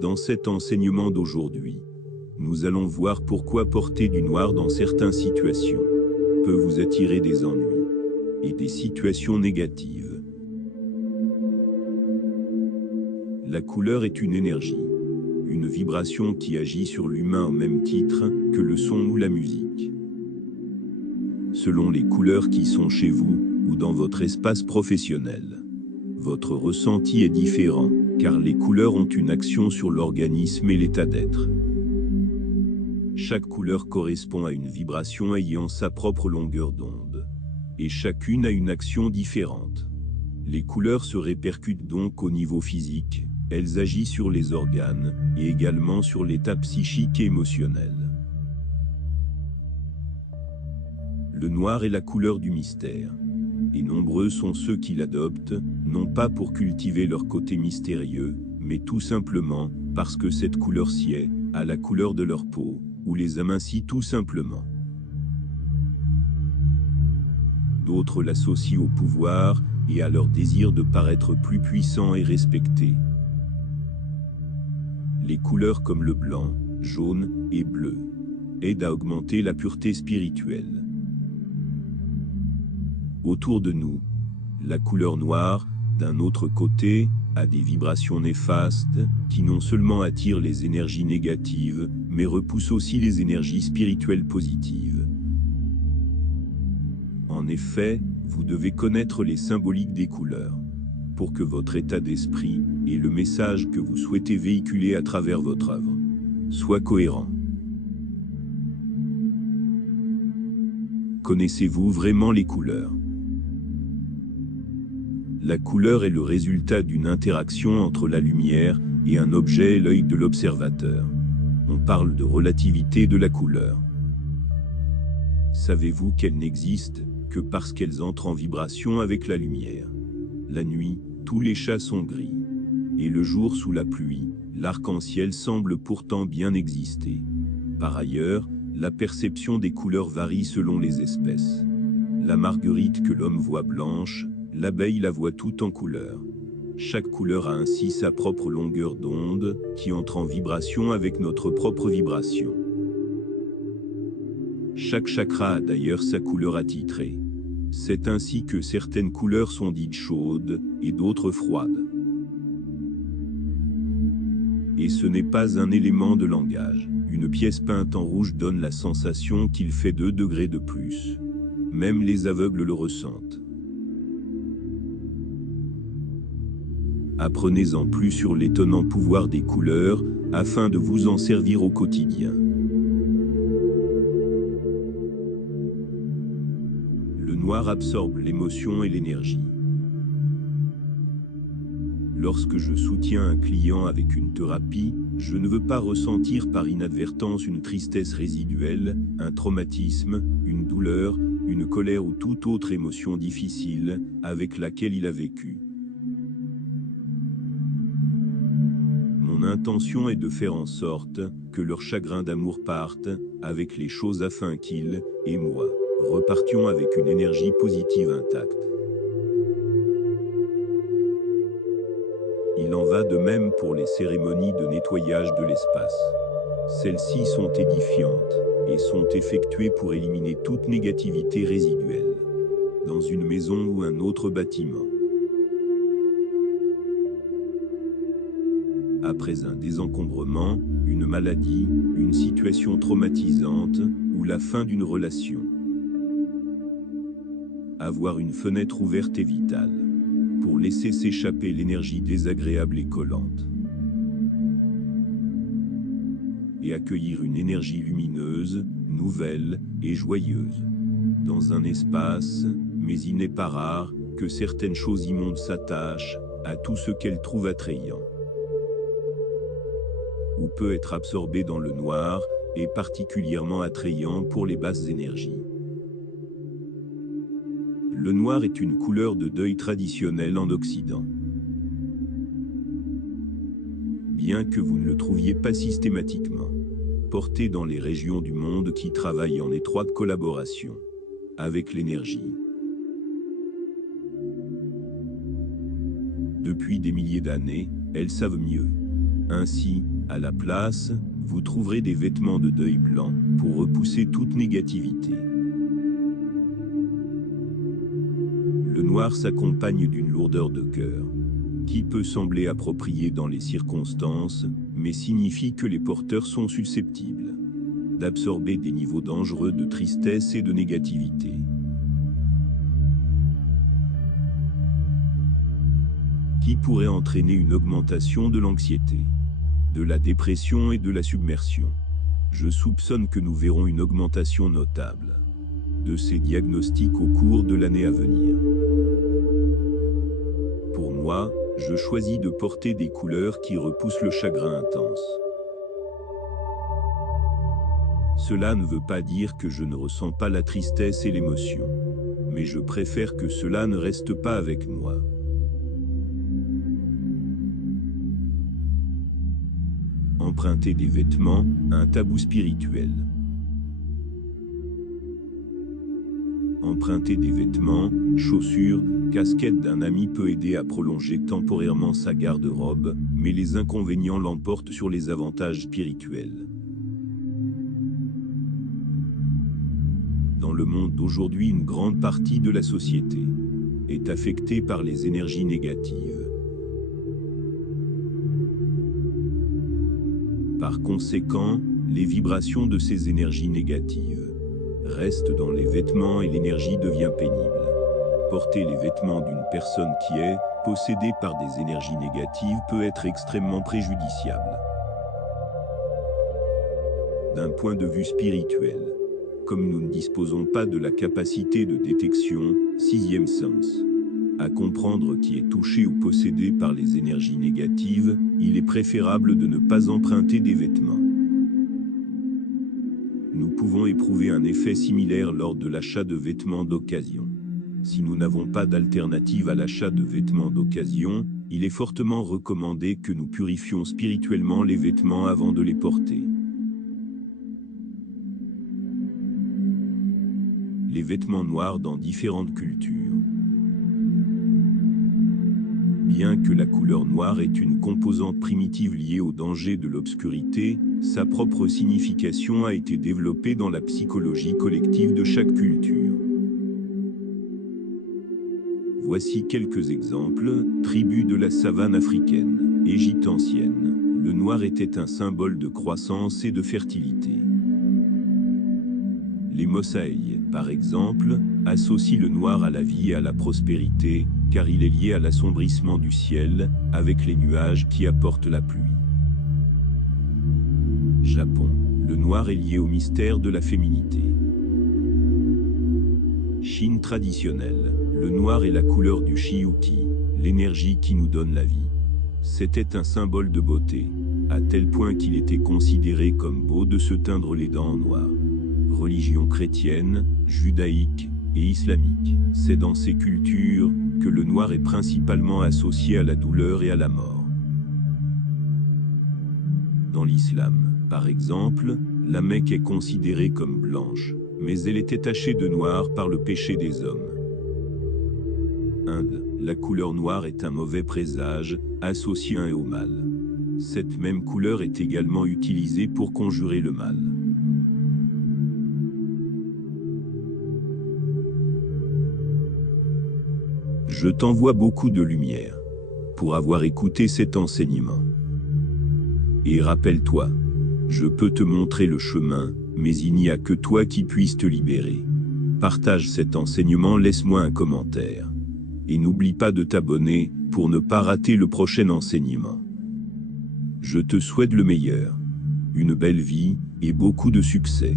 Dans cet enseignement d'aujourd'hui, nous allons voir pourquoi porter du noir dans certaines situations peut vous attirer des ennuis et des situations négatives. La couleur est une énergie, une vibration qui agit sur l'humain au même titre que le son ou la musique. Selon les couleurs qui sont chez vous ou dans votre espace professionnel, votre ressenti est différent, car les couleurs ont une action sur l'organisme et l'état d'être. Chaque couleur correspond à une vibration ayant sa propre longueur d'onde, et chacune a une action différente. Les couleurs se répercutent donc au niveau physique, elles agissent sur les organes, et également sur l'état psychique et émotionnel. Le noir est la couleur du mystère, et nombreux sont ceux qui l'adoptent, non pas pour cultiver leur côté mystérieux, mais tout simplement parce que cette couleur sied à la couleur de leur peau, ou les amincit tout simplement. D'autres l'associent au pouvoir et à leur désir de paraître plus puissant et respecté. Les couleurs comme le blanc, jaune et bleu aident à augmenter la pureté spirituelle. Autour de nous, la couleur noire, d'un autre côté, a des vibrations néfastes qui non seulement attirent les énergies négatives, mais repoussent aussi les énergies spirituelles positives. En effet, vous devez connaître les symboliques des couleurs, pour que votre état d'esprit et le message que vous souhaitez véhiculer à travers votre œuvre soient cohérents. Connaissez-vous vraiment les couleurs ? La couleur est le résultat d'une interaction entre la lumière et un objet et l'œil de l'observateur. On parle de relativité de la couleur. Savez-vous qu'elles n'existent que parce qu'elles entrent en vibration avec la lumière? La nuit, tous les chats sont gris. Et le jour sous la pluie, l'arc-en-ciel semble pourtant bien exister. Par ailleurs, la perception des couleurs varie selon les espèces. La marguerite que l'homme voit blanche, l'abeille la voit toute en couleur. Chaque couleur a ainsi sa propre longueur d'onde, qui entre en vibration avec notre propre vibration. Chaque chakra a d'ailleurs sa couleur attitrée. C'est ainsi que certaines couleurs sont dites chaudes, et d'autres froides. Et ce n'est pas un élément de langage. Une pièce peinte en rouge donne la sensation qu'il fait 2 degrés de plus. Même les aveugles le ressentent. Apprenez-en plus sur l'étonnant pouvoir des couleurs, afin de vous en servir au quotidien. Le noir absorbe l'émotion et l'énergie. Lorsque je soutiens un client avec une thérapie, je ne veux pas ressentir par inadvertance une tristesse résiduelle, un traumatisme, une douleur, une colère ou toute autre émotion difficile avec laquelle il a vécu. Mon intention est de faire en sorte que leur chagrin d'amour parte avec les choses afin qu'ils, et moi, repartions avec une énergie positive intacte. Il en va de même pour les cérémonies de nettoyage de l'espace. Celles-ci sont édifiantes et sont effectuées pour éliminer toute négativité résiduelle, dans une maison ou un autre bâtiment. Après un désencombrement, une maladie, une situation traumatisante ou la fin d'une relation. Avoir une fenêtre ouverte est vital, pour laisser s'échapper l'énergie désagréable et collante. Et accueillir une énergie lumineuse, nouvelle et joyeuse. Dans un espace, mais il n'est pas rare que certaines choses immondes s'attachent à tout ce qu'elles trouvent attrayant. Ou peut être absorbé dans le noir, et particulièrement attrayant pour les basses énergies. Le noir est une couleur de deuil traditionnelle en Occident. Bien que vous ne le trouviez pas systématiquement, porté dans les régions du monde qui travaillent en étroite collaboration avec l'énergie. Depuis des milliers d'années, elles savent mieux. Ainsi, à la place, vous trouverez des vêtements de deuil blanc pour repousser toute négativité. Le noir s'accompagne d'une lourdeur de cœur, qui peut sembler appropriée dans les circonstances, mais signifie que les porteurs sont susceptibles d'absorber des niveaux dangereux de tristesse et de négativité. Qui pourrait entraîner une augmentation de l'anxiété, de la dépression et de la submersion. Je soupçonne que nous verrons une augmentation notable de ces diagnostics au cours de l'année à venir. Pour moi, je choisis de porter des couleurs qui repoussent le chagrin intense. Cela ne veut pas dire que je ne ressens pas la tristesse et l'émotion, mais je préfère que cela ne reste pas avec moi. Emprunter des vêtements, un tabou spirituel. Emprunter des vêtements, chaussures, casquettes d'un ami peut aider à prolonger temporairement sa garde-robe, mais les inconvénients l'emportent sur les avantages spirituels. Dans le monde d'aujourd'hui, une grande partie de la société est affectée par les énergies négatives. Par conséquent, les vibrations de ces énergies négatives restent dans les vêtements et l'énergie devient pénible. Porter les vêtements d'une personne qui est possédée par des énergies négatives peut être extrêmement préjudiciable. D'un point de vue spirituel, comme nous ne disposons pas de la capacité de détection, sixième sens, à comprendre qui est touché ou possédé par les énergies négatives, il est préférable de ne pas emprunter des vêtements. Nous pouvons éprouver un effet similaire lors de l'achat de vêtements d'occasion. Si nous n'avons pas d'alternative à l'achat de vêtements d'occasion, il est fortement recommandé que nous purifions spirituellement les vêtements avant de les porter. Les vêtements noirs dans différentes cultures. Bien que la couleur noire est une composante primitive liée au danger de l'obscurité, sa propre signification a été développée dans la psychologie collective de chaque culture. Voici quelques exemples. Tribu de la savane africaine, Égypte ancienne. Le noir était un symbole de croissance et de fertilité. Les Mosaïs, par exemple, associent le noir à la vie et à la prospérité, car il est lié à l'assombrissement du ciel, avec les nuages qui apportent la pluie. Japon. Le noir est lié au mystère de la féminité. Chine traditionnelle. Le noir est la couleur du Chi-Uki, l'énergie qui nous donne la vie. C'était un symbole de beauté, à tel point qu'il était considéré comme beau de se teindre les dents en noir. Religion chrétienne, judaïque et islamique. C'est dans ces cultures que le noir est principalement associé à la douleur et à la mort. Dans l'islam, par exemple, la Mecque est considérée comme blanche, mais elle était tachée de noir par le péché des hommes. Inde, la couleur noire est un mauvais présage, associé au mal. Cette même couleur est également utilisée pour conjurer le mal. Je t'envoie beaucoup de lumière pour avoir écouté cet enseignement. Et rappelle-toi, je peux te montrer le chemin, mais il n'y a que toi qui puisses te libérer. Partage cet enseignement, laisse-moi un commentaire. Et n'oublie pas de t'abonner pour ne pas rater le prochain enseignement. Je te souhaite le meilleur, une belle vie et beaucoup de succès.